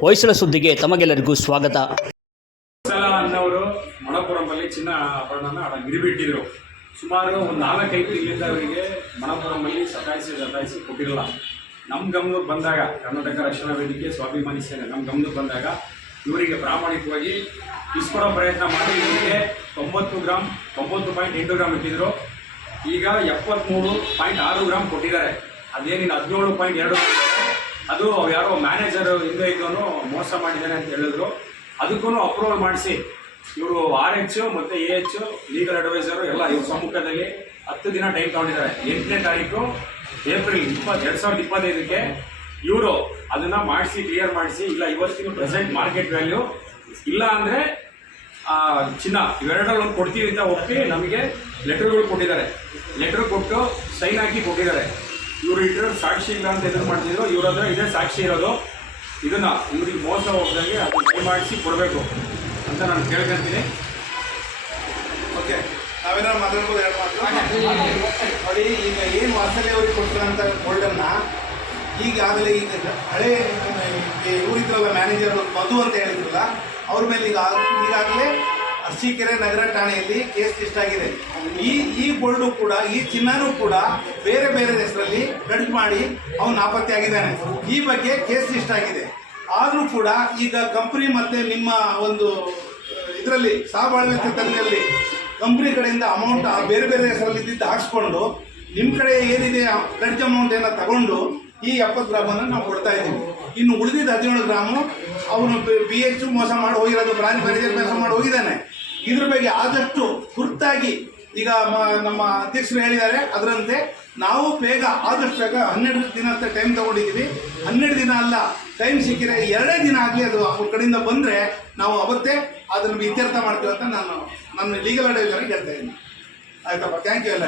ಹೊಯ್ಸಳ ಸುದ್ದಿಗೆ ತಮಗೆಲ್ಲರಿಗೂ ಸ್ವಾಗತ. ಅನ್ನೋರು ಮಣಪುರಮಲ್ಲಿ ಚಿನ್ನ ಆಭರಣನ ಗಿರಿಬಿಟ್ಟಿದ್ರು ಸುಮಾರು ಒಂದು ನಾಲ್ಕೈದು ಇಲ್ಲಿಂದ ಅವರಿಗೆ ಮಣಪುರಮಲ್ಲಿ ಸತಾಯಿಸಿ ಸತಾಯಿಸಿ ಕೊಟ್ಟಿರಲ್ಲ. ನಮ್ಮ ಗಮನಕ್ಕೆ ಬಂದಾಗ, ಕರ್ನಾಟಕ ರಕ್ಷಣಾ ವೇದಿಕೆ ಸ್ವಾಭಿಮಾನಿ ಸೇನೆ ನಮ್ಮ ಗಮನಕ್ಕೆ ಬಂದಾಗ ಇವರಿಗೆ ಪ್ರಾಮಾಣಿಕವಾಗಿ ಇಸ್ಕೊಡೋ ಪ್ರಯತ್ನ ಮಾಡಿ. ಇವರಿಗೆ ತೊಂಬತ್ತು ಗ್ರಾಮ್ ತೊಂಬತ್ತು ಪಾಯಿಂಟ್ ಎಂಟು ಗ್ರಾಮ್ ಇಟ್ಟಿದ್ರು. ಈಗ ಎಪ್ಪತ್ತ್ಮೂರು ಪಾಯಿಂಟ್ ಆರು ಗ್ರಾಮ್ ಕೊಟ್ಟಿದ್ದಾರೆ. ಅದೇನಿಲ್ಲ, ಹದಿನೇಳು ಪಾಯಿಂಟ್ ಎರಡು ಅದು ಯಾರೋ ಮ್ಯಾನೇಜರ್ ಹಿಂದೆ ಇದ್ದವನು ಮೋಸ ಮಾಡಿದ್ದಾನೆ ಅಂತ ಹೇಳಿದ್ರು. ಅದಕ್ಕೂ ಅಪ್ರೂವಲ್ ಮಾಡಿಸಿ. ಇವರು ಆರ್ ಎಚ್ ಮತ್ತು ಎ ಎಚ್ ಲೀಗಲ್ ಅಡ್ವೈಸರು ಎಲ್ಲ ಇವ್ರ ಸಮ್ಮುಖದಲ್ಲಿ ಹತ್ತು ದಿನ ಟೈಮ್ ತಗೊಂಡಿದ್ದಾರೆ. ಎಂಟನೇ ತಾರೀಕು ಏಪ್ರಿಲ್ ಇಪ್ಪತ್ತು, ಎರಡು ಸಾವಿರದ ಇಪ್ಪತ್ತೈದಕ್ಕೆ ಇವರು ಅದನ್ನ ಮಾಡಿಸಿ ಕ್ಲಿಯರ್ ಮಾಡಿಸಿ, ಇಲ್ಲ ಇವತ್ತಿನ ಪ್ರೆಸೆಂಟ್ ಮಾರ್ಕೆಟ್ ವ್ಯಾಲ್ಯೂ ಇಲ್ಲ ಅಂದರೆ ಚಿನ್ನ. ಇವೆರಡರಲ್ಲಿ ಕೊಡ್ತೀವಿ ಅಂತ ಒಪ್ಪಿ ನಮಗೆ ಲೆಟರ್ಗಳು ಕೊಟ್ಟಿದ್ದಾರೆ. ಲೆಟರ್ ಕೊಟ್ಟು ಸೈನ್ ಹಾಕಿ ಕೊಟ್ಟಿದ್ದಾರೆ. ಇವರು ಇಟ್ಟರೆ ಸಾಕ್ಷಿ ಇಲ್ಲ ಅಂತ ಎದುರು ಮಾಡ್ತಿದ್ರು? ಇವ್ರ ಹತ್ರ ಇದೇ ಸಾಕ್ಷಿ ಇರೋದು. ಇದನ್ನ ಇವ್ರಿಗೆ ಮೋಸ ಹೋಗ್ದಂಗೆ ಅದು ಮಾಡಿಸಿ ಕೊಡಬೇಕು ಅಂತ ನಾನು ಕೇಳ್ಕೊಂತೀನಿ. ಓಕೆ. ನಾವೇನಾದ್ರು ಮಾತಾಡ್ಬೋದು ಎರಡು ಮಾತು? ನೋಡಿ ಈಗ ಏನು ವಾಸನೆ ಅವ್ರಿಗೆ ಕೊಟ್ಟಿರೋಂಥ ಗೋಲ್ಡನ್ನ ಈಗಾಗಲೇ ಈಗ ಹಳೆ ಇವರಿದ್ರಲ್ಲ ಮ್ಯಾನೇಜರ್ ಮಧು ಅಂತ ಹೇಳಿದ್ರಲ್ಲ ಅವ್ರ ಮೇಲೆ ಈಗ ಈಗಾಗಲೇ ಅರಸೀಕೆರೆ ನಗರ ಠಾಣೆಯಲ್ಲಿ ಕೇಸ್ ಲಿಸ್ಟ್ ಆಗಿದೆ. ಈ ಈ ಗೋಲ್ಡು ಕೂಡ ಈ ಚಿನ್ನನೂ ಕೂಡ ಬೇರೆ ಬೇರೆ ಹೆಸರಲ್ಲಿ ಮಾಡಿ ಅವನು ನಾಪತ್ತೆ ಆಗಿದ್ದಾನೆ. ಈ ಬಗ್ಗೆ ಕೇಸ್ ಲಿಸ್ಟ್ ಆಗಿದೆ. ಆದರೂ ಕೂಡ ಈಗ ಕಂಪ್ನಿ ಮತ್ತೆ ನಿಮ್ಮ ಒಂದು ಇದರಲ್ಲಿ ಸಾಬಾಳ್ವೆ ತಂದೆಯಲ್ಲಿ ಕಂಪ್ನಿ ಕಡೆಯಿಂದ ಅಮೌಂಟ್ ಬೇರೆ ಬೇರೆ ಹೆಸರಲ್ಲಿ ಇದ್ದಿದ್ದು ಹಾಕ್ಸ್ಕೊಂಡು ನಿಮ್ಮ ಕಡೆ ಏನಿದೆ ಖರ್ಚು ಅಮೌಂಟ್ ಏನೋ ತಗೊಂಡು ಈ ಎಪ್ಪತ್ತು ಗ್ರಾಮನ್ನು ನಾವು ಕೊಡ್ತಾ ಇದ್ದೀವಿ. ಇನ್ನು ಉಳಿದಿದ್ದ ಹದಿನೇಳು ಗ್ರಾಮು ಅವನು ಬಿ ಎಚ್ ಮೋಸ ಮಾಡಿ ಹೋಗಿರೋದು ಬ್ರಾಂಚ್ ಮ್ಯಾನೇಜರ್ ಮೋಸ ಮಾಡಿ ಹೋಗಿದ್ದಾನೆ. ಇದ್ರ ಬಗ್ಗೆ ಆದಷ್ಟು ತುರ್ತಾಗಿ ಈಗ ನಮ್ಮ ಅಧ್ಯಕ್ಷರು ಹೇಳಿದ್ದಾರೆ, ಅದರಂತೆ ನಾವು ಬೇಗ, ಆದಷ್ಟು ಬೇಗ ಹನ್ನೆರಡು ದಿನ ಅಂತ ಟೈಮ್ ತಗೊಂಡಿದ್ದೀವಿ. ಹನ್ನೆರಡು ದಿನ ಅಲ್ಲ ಟೈಮ್ ಸಿಕ್ಕಿದ್ರೆ ಎರಡೇ ದಿನ ಆಗಲಿ ಅದು ಅವ್ರ ಕಡೆಯಿಂದ ಬಂದರೆ ನಾವು ಅವತ್ತೇ ಅದನ್ನು ಇತ್ಯರ್ಥ ಮಾಡ್ತೀವಿ ಅಂತ ನಾನು ನನ್ನ ಲೀಗಲ್ ಅಡ್ವೈಸರಿಗೆ ಹೇಳ್ತಾ ಇದ್ದೀನಿ. ಆಯ್ತಪ್ಪ ಥ್ಯಾಂಕ್ ಯು ಎಲ್ಲ